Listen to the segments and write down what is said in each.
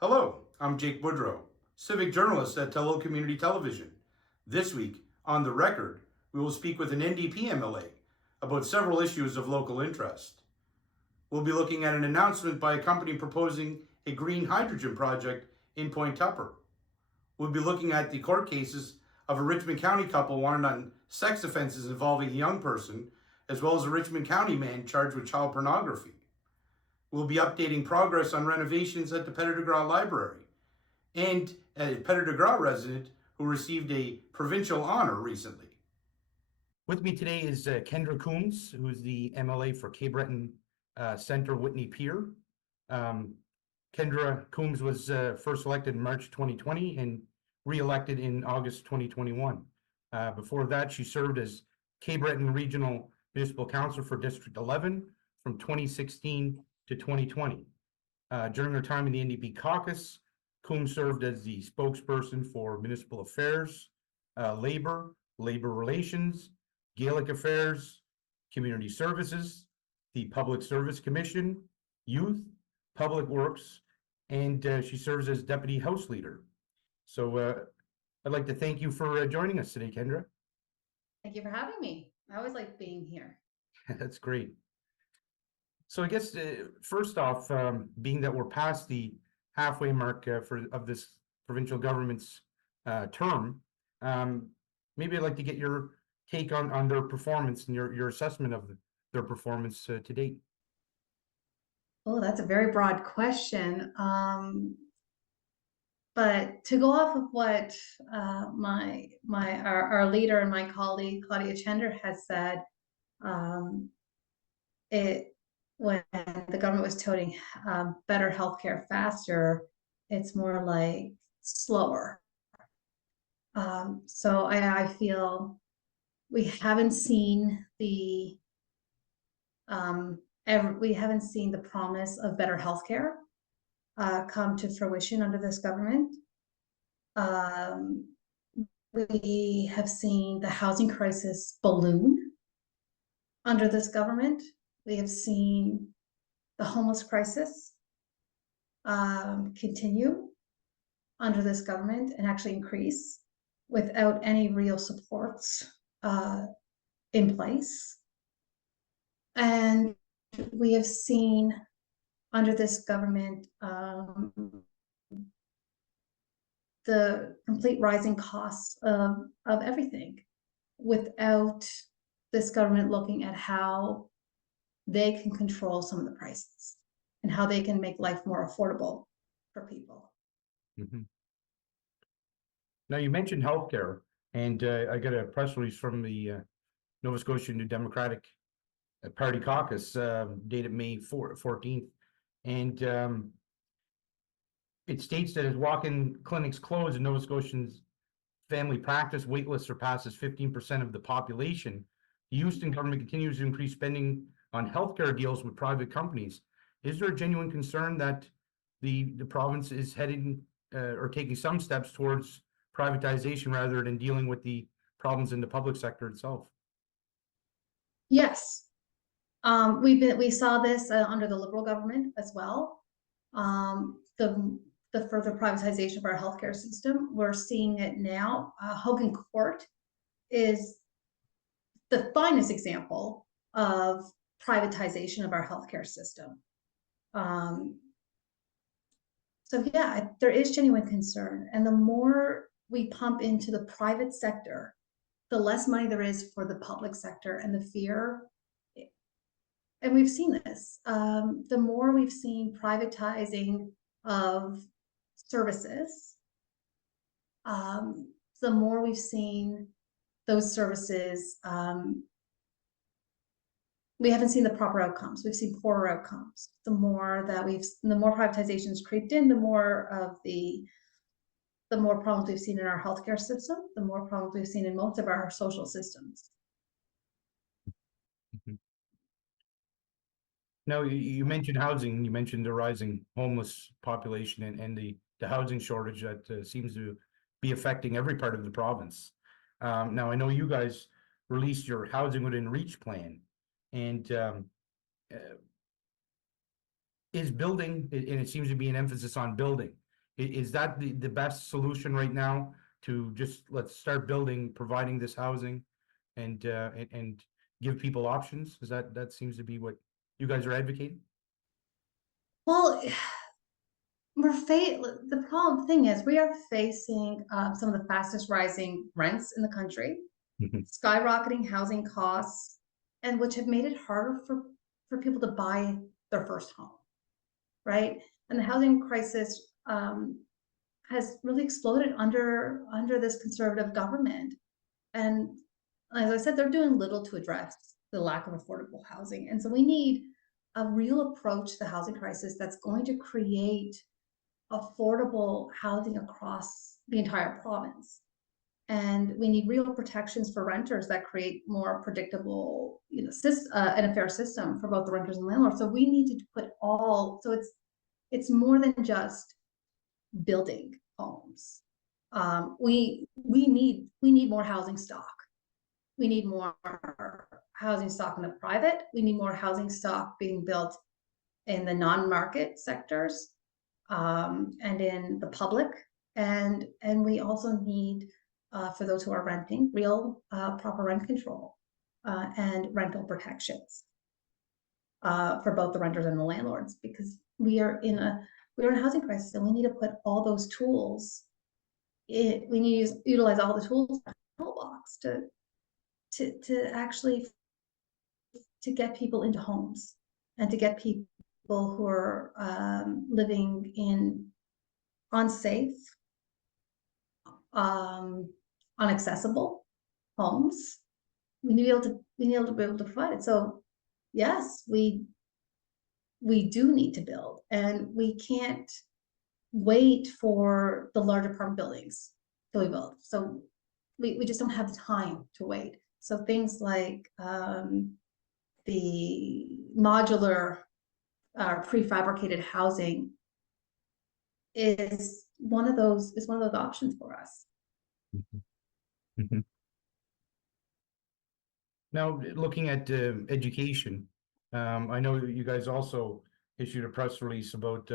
Hello, I'm Jake Woodrow, civic journalist at Tello Community Television. This week, on The Record, we will speak with an NDP MLA about several issues of local interest. We'll be looking at an announcement by a company proposing a green hydrogen project in Point Tupper. We'll be looking at the court cases of a Richmond County couple wanted on sex offenses involving a young person, as well as a Richmond County man charged with child pornography. We'll be updating progress on renovations at the Petit de Grat Library and a Petit de Grat resident who received a provincial honor recently. With me today is Kendra Coombs, who's the MLA for Breton Centre-Whitney Pier. Kendra Coombs was first elected in March 2020 and re-elected in August 2021. Before that, she served as Breton Regional Municipal Council for District 11 from 2016 to 2020. During her time in the NDP caucus, Coombs served as the spokesperson for municipal affairs, labor relations, Gaelic affairs, community services, the Public Service Commission, youth, public works, and she serves as deputy house leader. So I'd like to thank you for joining us today, Kendra. Thank you for having me. I always like being here. That's great. So I guess first off, being that we're past the halfway mark of this provincial government's term, maybe I'd like to get your take on their performance and your assessment of their performance to date. Oh, that's a very broad question. But to go off of what our leader and my colleague Claudia Chender has said, when the government was touting better healthcare faster, it's more like slower. So I feel we haven't seen the promise of better healthcare come to fruition under this government. We have seen the housing crisis balloon under this government. We have seen the homeless crisis continue under this government and actually increase without any real supports in place. And we have seen under this government the complete rising costs of everything without this government looking at how they can control some of the prices and how they can make life more affordable for people. Mm-hmm. Now, you mentioned healthcare, and I got a press release from the Nova Scotia New Democratic Party caucus dated May 14th, and it states that as walk-in clinics close and Nova Scotians' family practice waitlist surpasses 15% of the population, the Houston government continues to increase spending on healthcare deals with private companies. Is there a genuine concern that the province is heading or taking some steps towards privatization rather than dealing with the problems in the public sector itself? Yes, we saw this under the Liberal government as well. The further privatization of our healthcare system, we're seeing it now. Hogan Court is the finest example of privatization of our healthcare system. So yeah, there is genuine concern, and the more we pump into the private sector, the less money there is for the public sector, and the fear, and we've seen this, the more we've seen privatizing of services, the more we've seen those services, we haven't seen the proper outcomes. We've seen poorer outcomes. The more privatizations creeped in, the more problems we've seen in our healthcare system, the more problems we've seen in most of our social systems. Mm-hmm. Now, you mentioned housing, you mentioned the rising homeless population and the housing shortage that seems to be affecting every part of the province. Now, I know you guys released your Housing Within Reach plan, and is building, and it seems to be an emphasis on building. Is that the best solution right now to just let's start building, providing this housing and give people options? Is that seems to be what you guys are advocating? Well, the problem thing is we are facing some of the fastest rising rents in the country, skyrocketing housing costs, and which have made it harder for people to buy their first home, right? And the housing crisis has really exploded under this conservative government. And as I said, they're doing little to address the lack of affordable housing. And so we need a real approach to the housing crisis that's going to create affordable housing across the entire province. And we need real protections for renters that create more predictable, and a fair system for both the renters and landlords. So we need to put so it's more than just building homes. We need more housing stock. We need more housing stock in the private. We need more housing stock being built in the non-market sectors, and in the public. And we also need, for those who are renting, real proper rent control and rental protections for both the renters and the landlords, because we are in a housing crisis, and we need to put all those tools. We need to utilize all the tools in the toolbox to actually to get people into homes and to get people who are living in unsafe, inaccessible homes. We need to be able to provide it. So yes, we do need to build, and we can't wait for the large apartment buildings to be built. So we just don't have the time to wait. So things like the modular prefabricated housing is one of those options for us. Now, looking at education, I know you guys also issued a press release about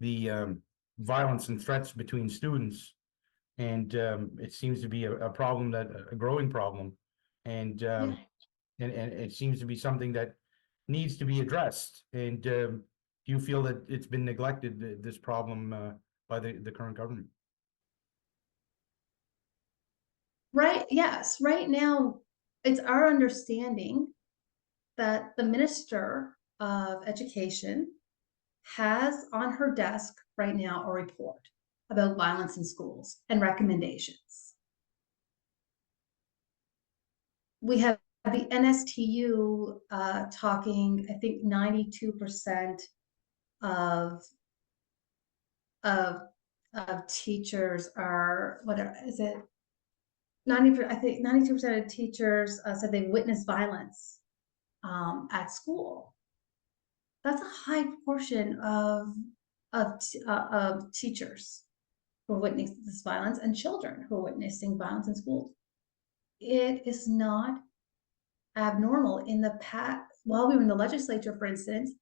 the violence and threats between students, and it seems to be a problem a growing problem, and it seems to be something that needs to be addressed. And do you feel that it's been neglected, this problem, by the current government? Right. Yes. Right now, it's our understanding that the Minister of Education has on her desk right now a report about violence in schools and recommendations. We have the NSTU talking, I think 92% of teachers are, whatever is it, 90%, I think 92% of teachers said they witnessed violence at school. That's a high proportion of teachers who are witnessing this violence, and children who are witnessing violence in schools. It is not abnormal. In the past, while we were in the legislature, for instance,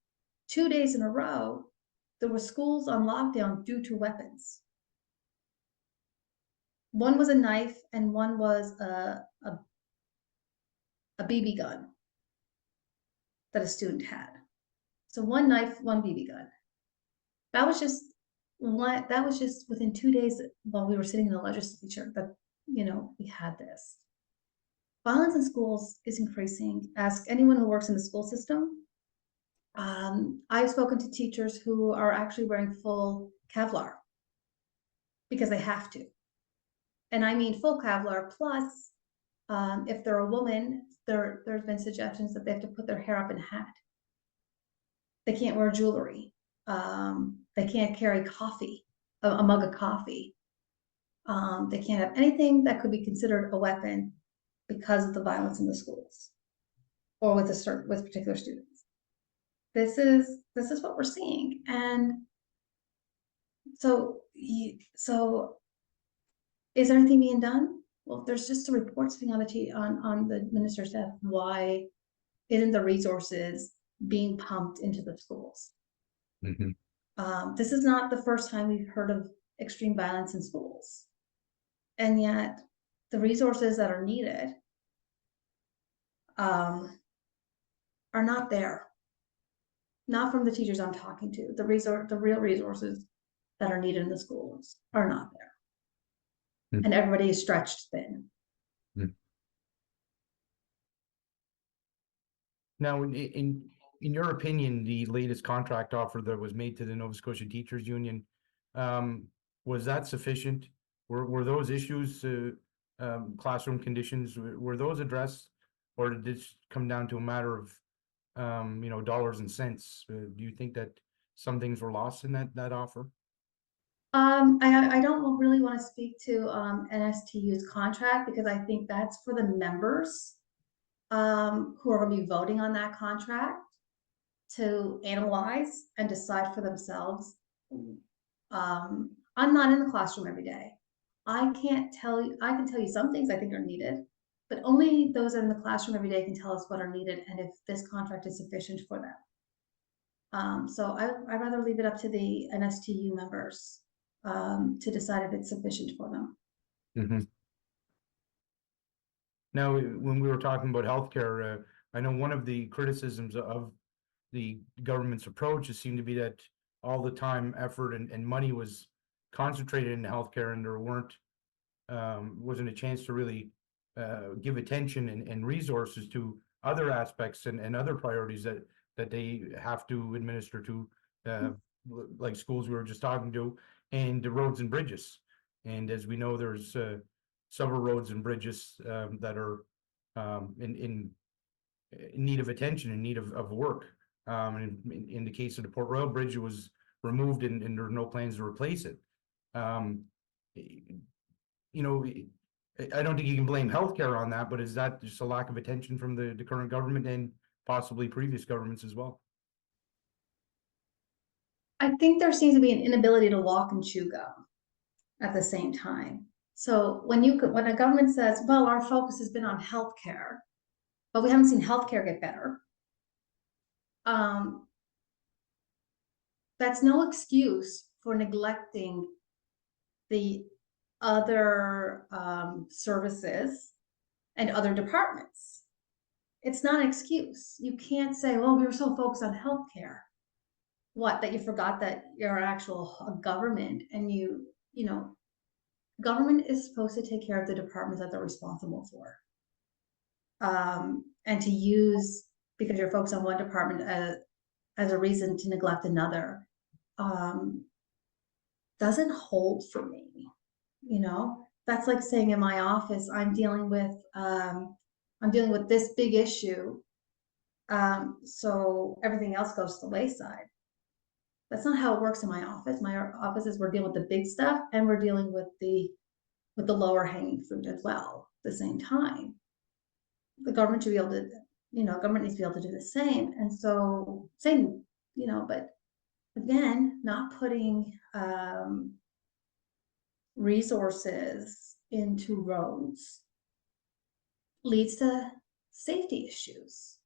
2 days in a row, there were schools on lockdown due to weapons. One was a knife, and one was a BB gun that a student had. So one knife, one BB gun. That was just within 2 days while we were sitting in the legislature that we had this. Violence in schools is increasing. Ask anyone who works in the school system. I've spoken to teachers who are actually wearing full Kevlar because they have to. And I mean full Kevlar plus, if they're a woman, there's been suggestions that they have to put their hair up in a hat. They can't wear jewelry. They can't carry coffee, a mug of coffee. They can't have anything that could be considered a weapon because of the violence in the schools or with particular students. This is what we're seeing. And so is anything being done? Well, there's just a report sitting on the minister's desk. Why isn't the resources being pumped into the schools? Mhm. This is not the first time we've heard of extreme violence in schools. And yet the resources that are needed are not there. Not from the teachers I'm talking to. The real resources that are needed in the schools are not there. Mm. And everybody is stretched thin. Now, in your opinion, the latest contract offer that was made to the Nova Scotia Teachers Union, was that sufficient? Were those issues, classroom conditions, were those addressed? Or did this come down to a matter of, dollars and cents? Do you think that some things were lost in that offer? I don't really want to speak to NSTU's contract because I think that's for the members who are going to be voting on that contract to analyze and decide for themselves. I'm not in the classroom every day. I can tell you some things I think are needed, but only those that are in the classroom every day can tell us what are needed and if this contract is sufficient for them. So I'd rather leave it up to the NSTU members to decide if it's sufficient for them. Mm-hmm. Now, when we were talking about healthcare, I know one of the criticisms of the government's approach it seemed to be that all the time, effort, and money was concentrated in healthcare, and there wasn't a chance to really give attention and resources to other aspects and other priorities that they have to administer to, like schools we were just talking to, and the roads and bridges. And as we know, there's several roads and bridges that are in need of attention, in need of work. In the case of the Port Royal Bridge, it was removed and there are no plans to replace it. You know, I don't think you can blame healthcare on that, but is that just a lack of attention from the current government and possibly previous governments as well? I think there seems to be an inability to walk and chew gum at the same time. So when a government says, well, our focus has been on healthcare, but we haven't seen healthcare get better, that's no excuse for neglecting the other services and other departments. It's not an excuse. You can't say, well, we were so focused on healthcare. What, that you forgot that you're actual government and government is supposed to take care of the departments that they're responsible for. And to use, because you're focused on one department as a reason to neglect another, doesn't hold for me. That's like saying in my office, I'm dealing with this big issue. So everything else goes to the wayside. That's not how it works in my office. My office is we're dealing with the big stuff and we're dealing with the lower hanging fruit as well at the same time. The government should be able to, government needs to be able to do the same. And so but again, not putting resources into roads leads to safety issues.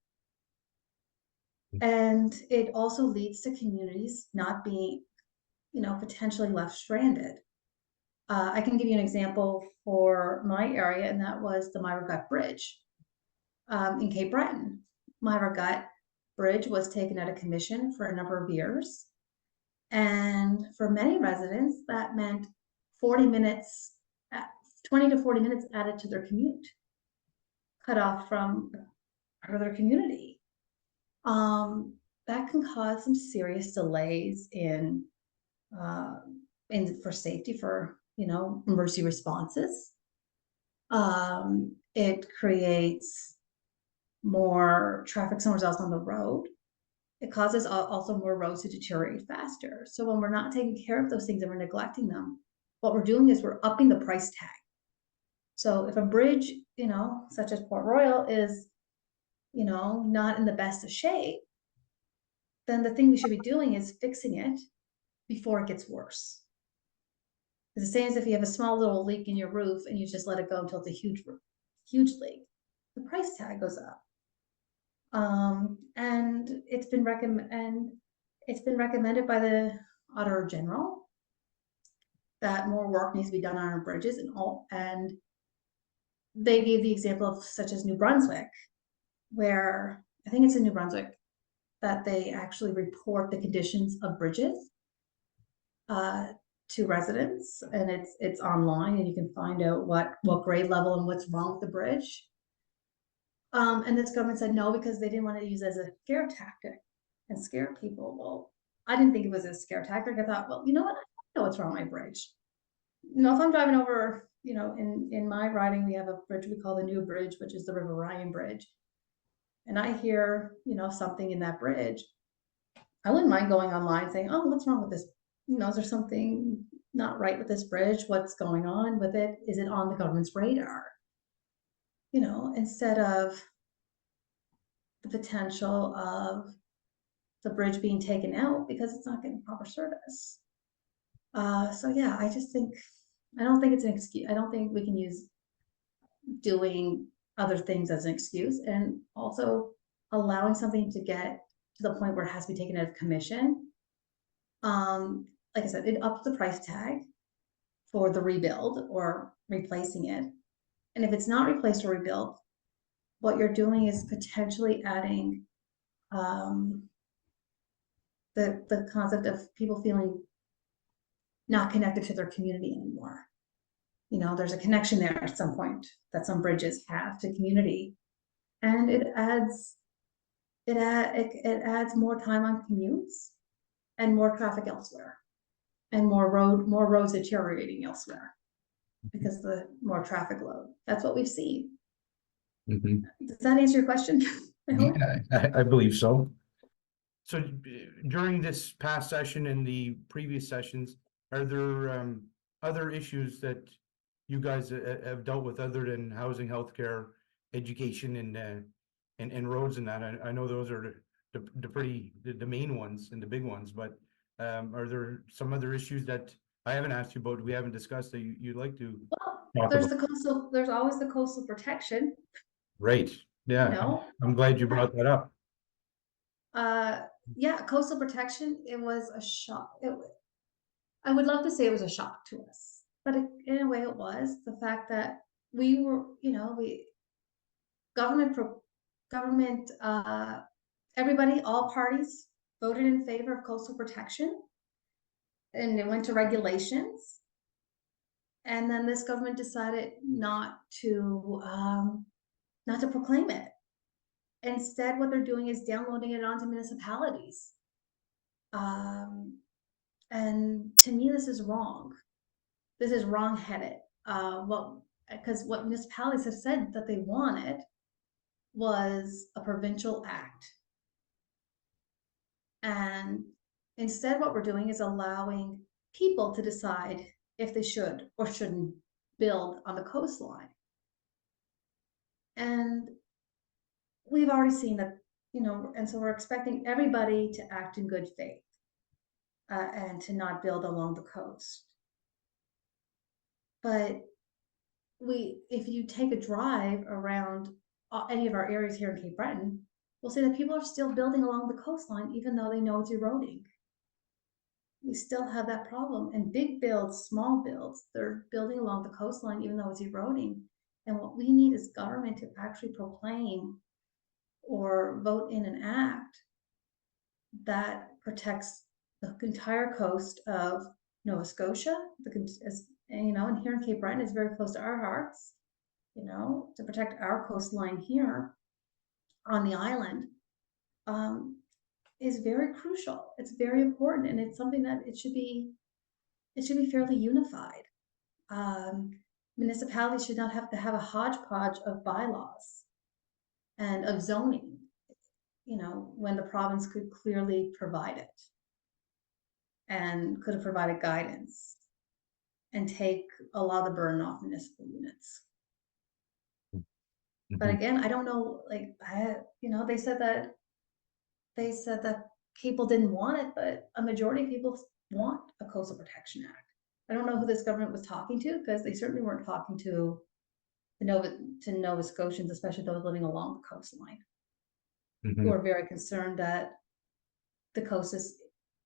And it also leads to communities not being, potentially left stranded. I can give you an example for my area, and that was the Myra Gut Bridge in Cape Breton. Myra Gut Bridge was taken out of commission for a number of years. And for many residents, that meant 20 to 40 minutes added to their commute, cut off from their community. That can cause some serious delays in for safety for emergency responses. It creates more traffic somewhere else on the road. It causes also more roads to deteriorate faster. So when we're not taking care of those things and we're neglecting them, what we're doing is we're upping the price tag. So if a bridge, such as Port Royal is, not in the best of shape, then the thing we should be doing is fixing it before it gets worse. It's the same as if you have a small little leak in your roof and you just let it go until it's a huge leak. The price tag goes up. And it's been recommended, and it's been recommended by the Auditor General that more work needs to be done on our bridges and they gave the example of such as New Brunswick, where I think it's in New Brunswick that they actually report the conditions of bridges to residents, and it's online, and you can find out what grade level and what's wrong with the bridge. And this government said no because they didn't want to use it as a scare tactic and scare people. Well, I didn't think it was a scare tactic. I thought, well, you know what? I know what's wrong with my bridge. You know, if I'm driving over, you know, in my riding, we have a bridge we call the New Bridge, which is the River Ryan Bridge. And I hear, you know, something in that bridge. I wouldn't mind going online saying, oh, what's wrong with this? You know, is there something not right with this bridge? What's going on with it? Is it on the government's radar? You know, instead of the potential of the bridge being taken out because it's not getting proper service. So yeah, I don't think it's an excuse. I don't think we can use doing other things as an excuse, and also allowing something to get to the point where it has to be taken out of commission. Like I said, it ups the price tag for the rebuild or replacing it. And if it's not replaced or rebuilt, what you're doing is potentially adding the concept of people feeling not connected to their community anymore. You know, there's a connection there at some point that some bridges have to community, and it adds more time on commutes and more traffic elsewhere, and more roads deteriorating elsewhere because the more traffic load. That's what we've seen. Mhm. Does that answer your question? I hope. Yeah, I believe so. So during this past session and the previous sessions, are there other issues that you guys have dealt with other than housing, healthcare, education, and roads and that? I know those are the main ones and the big ones, but are there some other issues that I haven't asked you about, we haven't discussed that you'd like to Well, talk about? there's always the coastal protection, Right. you Yeah. know. I'm glad you brought that up. Yeah, coastal protection, it was a shock. I would love to say it was a shock to us, but in a way it was. The fact that we were, you know, government, everybody, all parties voted in favor of coastal protection, and it went to regulations. And then this government decided not to proclaim it. Instead, what they're doing is downloading it onto municipalities. And to me, this is wrong. This is wrong-headed. Because what municipalities have said that they wanted was a provincial act. And instead, what we're doing is allowing people to decide if they should or shouldn't build on the coastline. And we've already seen that, you know, and so we're expecting everybody to act in good faith and to not build along the coast. But if you take a drive around any of our areas here in Cape Breton, we'll see that people are still building along the coastline, even though they know it's eroding. We still have that problem. And big builds, small builds, they're building along the coastline, even though it's eroding. And what we need is government to actually proclaim or vote in an act that protects the entire coast of Nova Scotia, you know, and here in Cape Breton is very close to our hearts, you know, to protect our coastline here on the island is very crucial. It's very important, and it's something that it should be fairly unified. Municipalities should not have to have a hodgepodge of bylaws and of zoning, you know, when the province could clearly provide it and could have provided guidance and take a lot of the burden off municipal units. But again, I don't know, like, you know, they said that people didn't want it, but a majority of people want a Coastal Protection Act. I don't know who this government was talking to, because they certainly weren't talking to Nova Scotians, especially those living along the coastline, who are very concerned that the coast is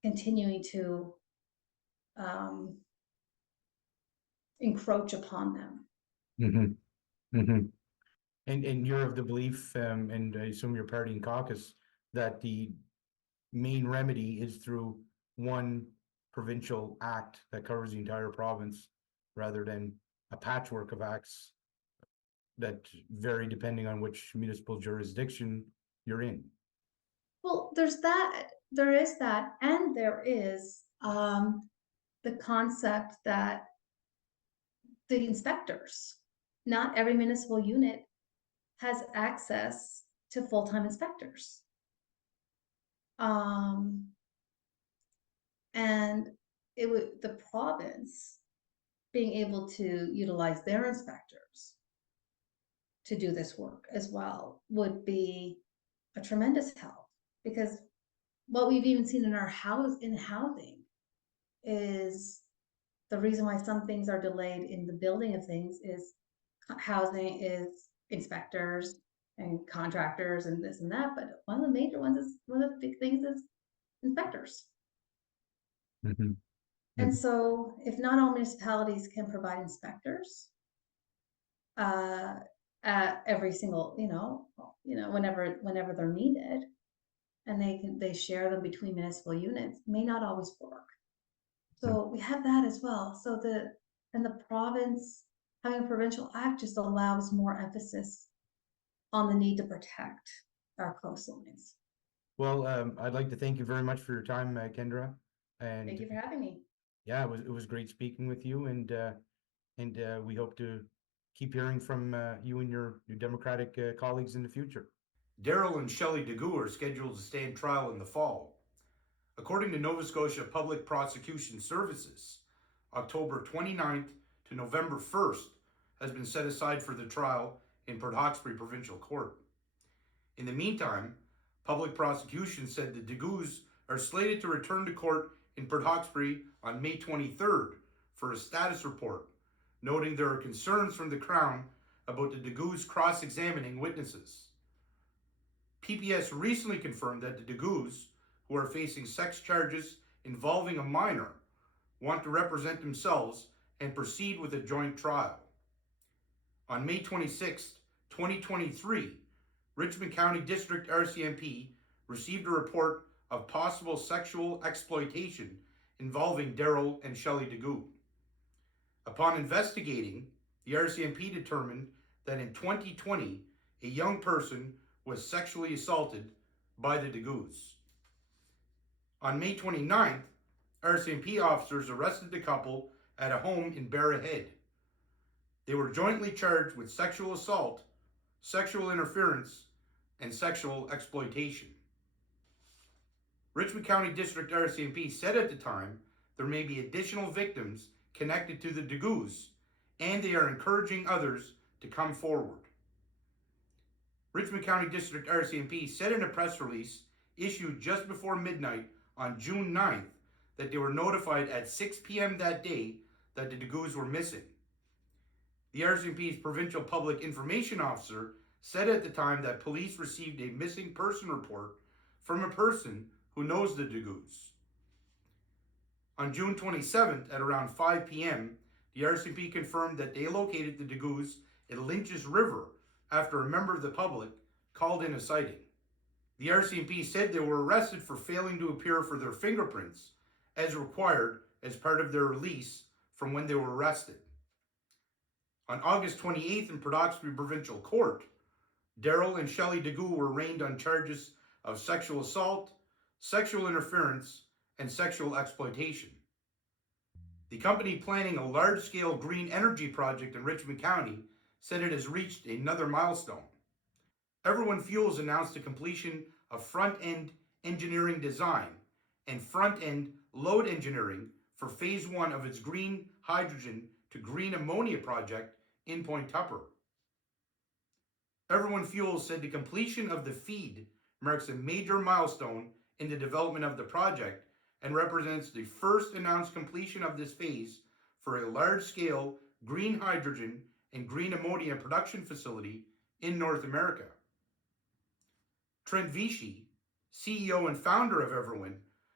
continuing to encroach upon them. Mm-hmm. Mm-hmm. And you're of the belief, and I assume your party and caucus, that the main remedy is through one provincial act that covers the entire province, rather than a patchwork of acts that vary depending on which municipal jurisdiction you're in. Well, there is that, and there is the concept that the inspectors, not every municipal unit has access to full-time inspectors. And it would, the province being able to utilize their inspectors to do this work as well would be a tremendous help, because what we've even seen in our housing is the reason why some things are delayed in the building of things is housing is inspectors and contractors and this and that, but one of the major ones is, one of the big things is inspectors. Mm-hmm. And so if not all municipalities can provide inspectors at every single, whenever they're needed, and they share them between municipal units, may not always work. So we have that as well. So the province having a provincial act just allows more emphasis on the need to protect our coastlines. Well, I'd like to thank you very much for your time, Kendra. And Thank you for having me. yeah, it was great speaking with you, and we hope to keep hearing from you and your Democratic colleagues in the future. Daryl and Shelley DeGoo are scheduled to stand trial in the fall. According to Nova Scotia Public Prosecution Services, October 29th to November 1st has been set aside for the trial in Port Hawkesbury Provincial Court. In the meantime, public prosecution said the DeGoos are slated to return to court in Port Hawkesbury on May 23rd for a status report, noting there are concerns from the Crown about the DeGoos cross-examining witnesses. PPS recently confirmed that the DeGoos, who are facing sex charges involving a minor, want to represent themselves and proceed with a joint trial. On May 26, 2023, Richmond County District RCMP received a report of possible sexual exploitation involving Daryl and Shelley DeGoo. Upon investigating, the RCMP determined that in 2020, a young person was sexually assaulted by the DeGoos. On May 29th, RCMP officers arrested the couple at a home in Barra Head. They were jointly charged with sexual assault, sexual interference, and sexual exploitation. Richmond County District RCMP said at the time there may be additional victims connected to the DeGoos, and they are encouraging others to come forward. Richmond County District RCMP said in a press release issued just before midnight on June 9th that they were notified at 6 p.m. that day that the DeGoos were missing. The RCMP's Provincial Public Information Officer said at the time that police received a missing person report from a person who knows the DeGoos. On June 27th at around 5 p.m., the RCMP confirmed that they located the DeGoos in Lynch's River after a member of the public called in a sighting. The RCMP said they were arrested for failing to appear for their fingerprints as required as part of their release from when they were arrested. On August 28th in Port Hawkesbury Provincial Court, Daryl and Shelley DeGoo were arraigned on charges of sexual assault, sexual interference, and sexual exploitation. The company planning a large-scale green energy project in Richmond County said it has reached another milestone. Everyone Fuels announced the completion of front-end engineering design and front-end load engineering for phase 1 of its green hydrogen to green ammonia project in Point Tupper. Everyone Fuels said the completion of the FEED marks a major milestone in the development of the project and represents the first announced completion of this phase for a large-scale green hydrogen and green ammonia production facility in North America. Trent Vichy, CEO and founder of Everwin,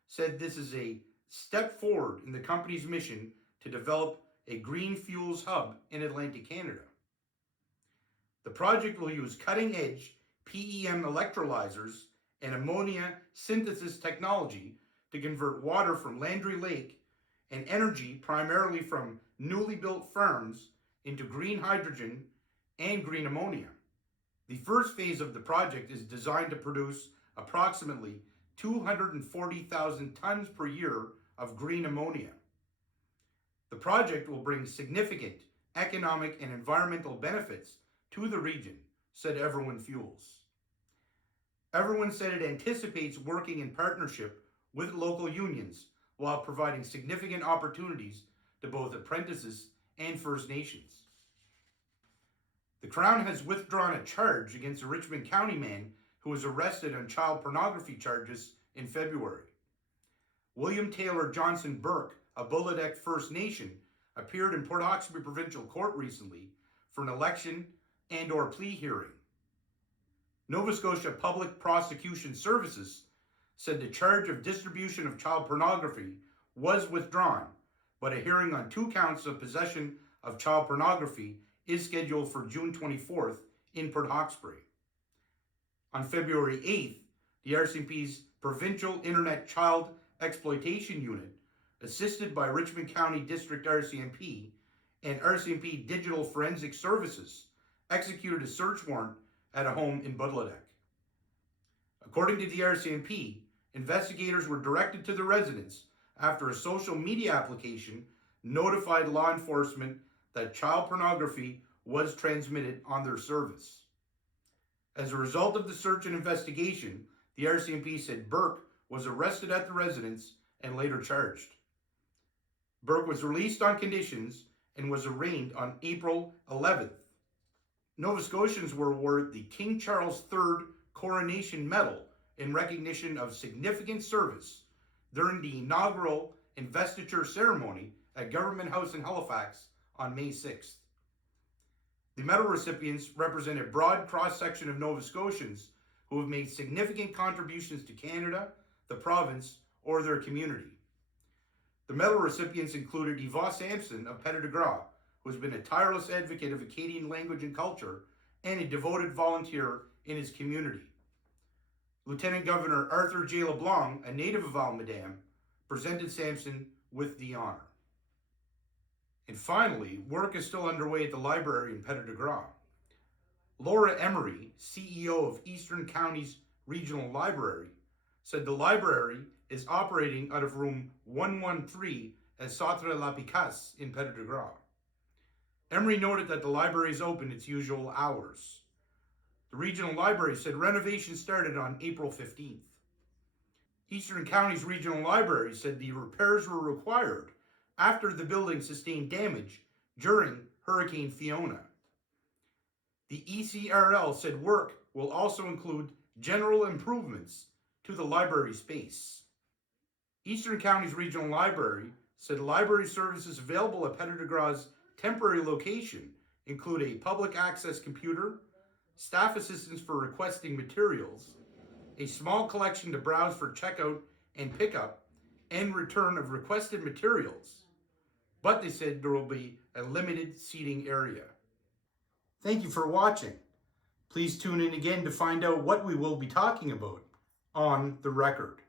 said this is a step forward in the company's mission to develop a green fuels hub in Atlantic Canada. The project will use cutting-edge PEM electrolyzers and ammonia synthesis technology to convert water from Landry Lake and energy primarily from newly built farms into green hydrogen and green ammonia. The first phase of the project is designed to produce approximately 240,000 tons per year of green ammonia. The project will bring significant economic and environmental benefits to the region, said Everyone Fuels. Everyone said it anticipates working in partnership with local unions while providing significant opportunities to both apprentices and First Nations. The Crown has withdrawn a charge against a Richmond County man who was arrested on child pornography charges in February. William Taylor Johnson Burke, a Bulladeck First Nation, appeared in Port Hawkesbury Provincial Court recently for an election and/or plea hearing. Nova Scotia Public Prosecution Services said the charge of distribution of child pornography was withdrawn, but a hearing on 2 counts of possession of child pornography is scheduled for June 24th in Port Hawkesbury. On February 8th, the RCMP's Provincial Internet Child Exploitation Unit, assisted by Richmond County District RCMP and RCMP Digital Forensic Services, executed a search warrant at a home in Bulladeck. According to the RCMP, investigators were directed to the residence after a social media application notified law enforcement that child pornography was transmitted on their service. As a result of the search and investigation, the RCMP said Burke was arrested at the residence and later charged. Burke was released on conditions and was arraigned on April 11th. Nova Scotians were awarded the King Charles III Coronation Medal in recognition of significant service during the inaugural investiture ceremony at Government House in Halifax on May 6th. The medal recipients represent a broad cross-section of Nova Scotians who have made significant contributions to Canada, the province, or their community. The medal recipients included Yvon Sampson of Petit de Grat, who has been a tireless advocate of Acadian language and culture and a devoted volunteer in his community. Lieutenant Governor Arthur J. LeBlanc, a native of Almadam, presented Sampson with the honor. And finally, work is still underway at the library in Petit de Grat. Laura Emery, CEO of Eastern County's Regional Library, said the library is operating out of room 113 at Centre La Picasse in Petit de Grat. Emery noted that the library is open its usual hours. The regional library said renovations started on April 15th. Eastern County's regional library said the repairs were required after the building sustained damage during Hurricane Fiona. The ECRL said work will also include general improvements to the library space. Eastern County's regional library said library services available at Petit de Grat's temporary location include a public access computer, staff assistance for requesting materials, a small collection to browse for checkout and pickup, and return of requested materials. But they said there will be a limited seating area. Thank you for watching. Please tune in again to find out what we will be talking about on The Record.